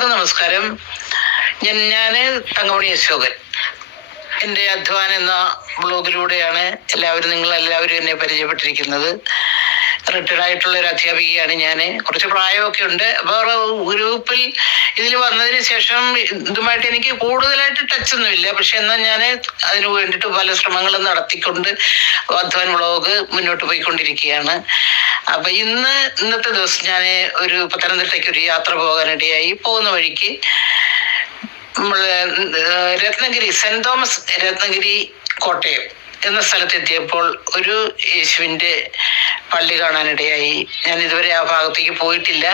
എല്ലാവർക്കും നമസ്കാരം. ഞാൻ തങ്കമണി അശോകൻ. എൻ്റെ അധ്വാനം എന്ന ബ്ലോഗിലൂടെയാണ് നിങ്ങളെല്ലാവരും എന്നെ പരിചയപ്പെട്ടിരിക്കുന്നത്. റിട്ടയർഡ് ആയിട്ടുള്ള ഒരു അധ്യാപികയാണ് ഞാൻ. കുറച്ച് പ്രായമൊക്കെ ഉണ്ട്. അപ്പോൾ ഗ്രൂപ്പിൽ ഇതിൽ വന്നതിന് ശേഷം ഇതുമായിട്ട് എനിക്ക് കൂടുതലായിട്ട് ടച്ച് ഒന്നുമില്ല. പക്ഷെ എന്നാൽ ഞാൻ അതിനു വേണ്ടിയിട്ട് പല ശ്രമങ്ങളും നടത്തിക്കൊണ്ട് അധ്വാൻ ബ്ലോഗ് മുന്നോട്ട് പോയിക്കൊണ്ടിരിക്കുകയാണ്. അപ്പൊ ഇന്നത്തെ ദിവസം ഞാൻ ഒരു പത്തനംതിട്ടയ്ക്ക് ഒരു യാത്ര പോകാനിടയായി. പോകുന്ന വഴിക്ക് രത്നഗിരി, സെന്റ് തോമസ് രത്നഗിരി കോട്ടയം എന്ന സ്ഥലത്തെത്തിയപ്പോൾ ഒരു യേശുവിൻ്റെ പള്ളി കാണാനിടയായി. ഞാൻ ഇതുവരെ ആ ഭാഗത്തേക്ക് പോയിട്ടില്ല.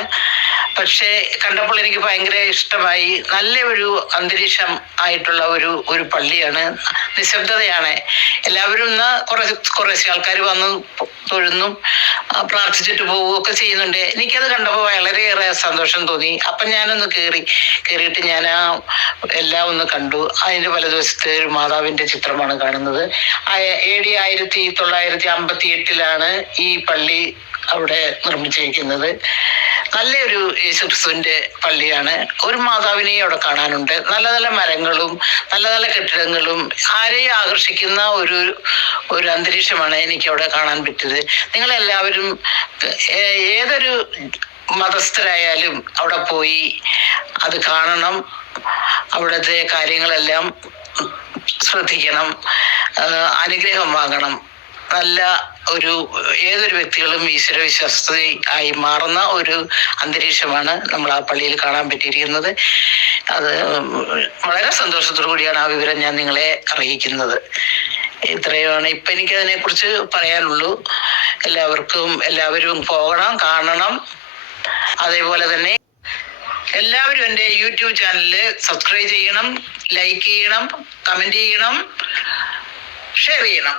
പക്ഷേ കണ്ടപ്പോൾ എനിക്ക് ഭയങ്കര ഇഷ്ടമായി. നല്ല ഒരു അന്തരീക്ഷം ആയിട്ടുള്ള ഒരു പള്ളിയാണ്. നിശബ്ദതയാണ്. എല്ലാവരും കുറേശ്ശെ ആൾക്കാർ വന്ന് തൊഴുന്നും പ്രാർത്ഥിച്ചിട്ട് പോവുകയൊക്കെ ചെയ്യുന്നുണ്ട്. എനിക്കത് കണ്ടപ്പോൾ വളരെയേറെ സന്തോഷം തോന്നി. അപ്പം ഞാനൊന്ന് കയറിയിട്ട് ഞാൻ എല്ലാം ഒന്ന് കണ്ടു. അതിൻ്റെ വലതുവശത്ത് ഒരു മാതാവിൻ്റെ ചിത്രമാണ് കാണുന്നത്. AD 1958 ഈ പള്ളി അവിടെ നിർമ്മിച്ചിരിക്കുന്നത്. നല്ലൊരു യേശുക്രിസ്തുവിന്റെ പള്ളിയാണ്. ഒരു മാതാവിനെയും അവിടെ കാണാനുണ്ട്. നല്ല നല്ല മരങ്ങളും നല്ല നല്ല കെട്ടിടങ്ങളും ആരെയും ആകർഷിക്കുന്ന ഒരു അന്തരീക്ഷമാണ് എനിക്ക് അവിടെ കാണാൻ പറ്റിയത്. നിങ്ങളെല്ലാവരും ഏതൊരു മതസ്ഥരായാലും അവിടെ പോയി അത് കാണണം. അവിടുത്തെ കാര്യങ്ങളെല്ലാം ശ്രദ്ധിക്കണം, അനുഗ്രഹം വാങ്ങണം. നല്ല ഏതൊരു വ്യക്തികളും ഈശ്വര വിശ്വാസി ആയി മാറുന്ന ഒരു അന്തരീക്ഷമാണ് നമ്മൾ ആ പള്ളിയിൽ കാണാൻ പറ്റിയിരിക്കുന്നത്. അത് വളരെ സന്തോഷത്തോടു കൂടിയാണ് ആ വിവരം ഞാൻ നിങ്ങളെ അറിയിക്കുന്നത്. ഇത്രയുമാണ് ഇപ്പം എനിക്കതിനെ കുറിച്ച് പറയാനുള്ളൂ. എല്ലാവരും പോകണം, കാണണം. അതേപോലെ തന്നെ എല്ലാവരും എൻ്റെ യൂട്യൂബ് ചാനലിൽ സബ്സ്ക്രൈബ് ചെയ്യണം, ലൈക്ക് ചെയ്യണം, കമൻറ്റ് ചെയ്യണം, ഷെയർ ചെയ്യണം.